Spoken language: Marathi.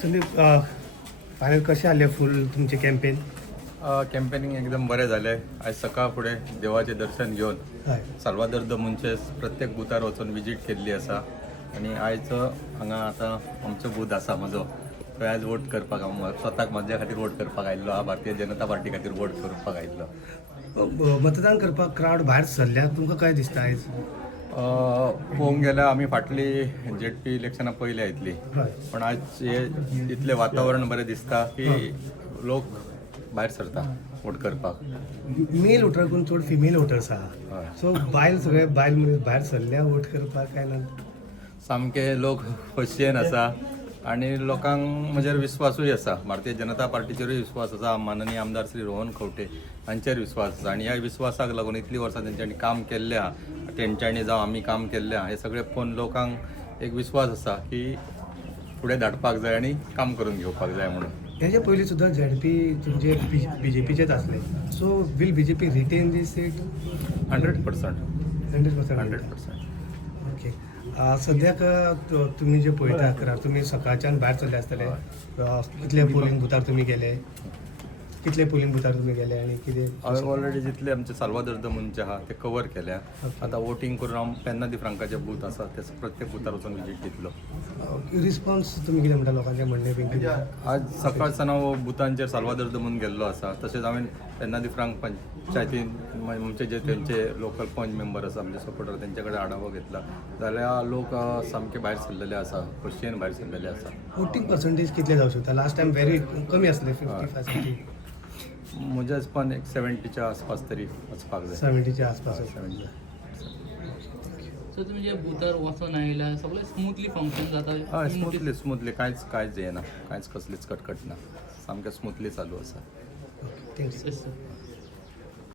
संदीप फायनल कशें आले फूल तुमचे कॅम्पेन? कॅम्पेनिंग एकदम बरें जालें. आयज सकाळ फुडें देवाचें दर्शन घेवन हय साल्वादोर द मुंचेस प्रत्येक बुथार वचून विजीट केल्ली आसा आनी आयज हांगा आतां आमचो बूथ आसा म्हजो थंय आयज वोट करपाक हांव स्वताक म्हाज्या खातीर वोट करपाक आयिल्लो हा. भारतीय जनता पार्टी खातीर वोट करपाक आयिल्लो. मतदान करपाक क्रावड भायर सरल्या तुमकां काय दिसता आयज? पळोवंक गेल्यार आमी फाटली जेडपी इलेक्शनां पयली आयिल्ली, हय पण आयज हे इतलें वातावरण बरें दिसता की लोक भायर सरता वोट करपाक. मेल वोटराकून चड फिमेल वोटर्स आहा, हय. सो बायल सगळे बायल मनीस भायर सरल्या वोट करपाक काय ना? सामके लोक खोशयेन आसा आनी लोकांक म्हजेर विस्वासूय आसा. भारतीय जनता पार्टीचेरूय विस्वास आसा, माननीय आमदार श्री रोहन खंवटे हांचेर विस्वास आसा आनी ह्या विस्वासाक लागून इतलीं वर्सां तेंच्यांनी काम केल्लें आहा, तेंच्यांनी जावं आमी काम केल्लें आहा, हे सगळें पळोवन लोकांक एक विस्वास आसा की फुडें धाडपाक जाय आनी काम करून घेवपाक जाय म्हणून. हेजे पयलीं सुद्दां झेडपी तुमचे BJPचेच आसले, so will BJP retain this seat? 100%. 100%. Okay. सद्याक तुमी जे पळयता तुमी सकाळच्यान भायर सरले आसतले, कितले पोलिंग बुथार तुमी गेले, आनी कितें? हांवें ऑलरेडी जितले आमचे साल्वादोर द मुंचे आहा ते कवर केल्या. आतां वोटींग करून हांव पेन्ना दी फ्रांकाचे बूथ आसा ते प्रत्येक बुथार वचून विजीट दितलो. रिस्पॉन्स तुमी कितें म्हणटा लोकांचे म्हणणे बी कितें? आज सकाळसान हांव बुथांचेर साल्वादोर द मुन गेल्लो आसा. तशेंच हांवें पेन्ना दी फ्रांक पंचायतीन आमचे जे तेंचे लोकल पंच मेंबर आसा, आमचे सपोर्टर, तेंचे कडेन आढावो घेतला जाल्यार लोक सामके भायर सरलेले आसा, खोशयेन भायर सरलेले आसा. वोटींग पर्संटेज कितले जावंक शकता? लास्ट टायम व्हेरी कमी आसले, 55-60. म्हज्या हिसपान एक 70च्या आसपास तरी वचपाक जाय. 70च्या आसपास. 70. सो तुम्ही जे बुथार वचून आयला सगळें स्मुथली फंक्शन जाता? हय, स्मुथली कांयच येना, कांयच कसलीच कटकट ना, सामकें स्मुथली चालू आसा. थँक्यू. Yes, sir.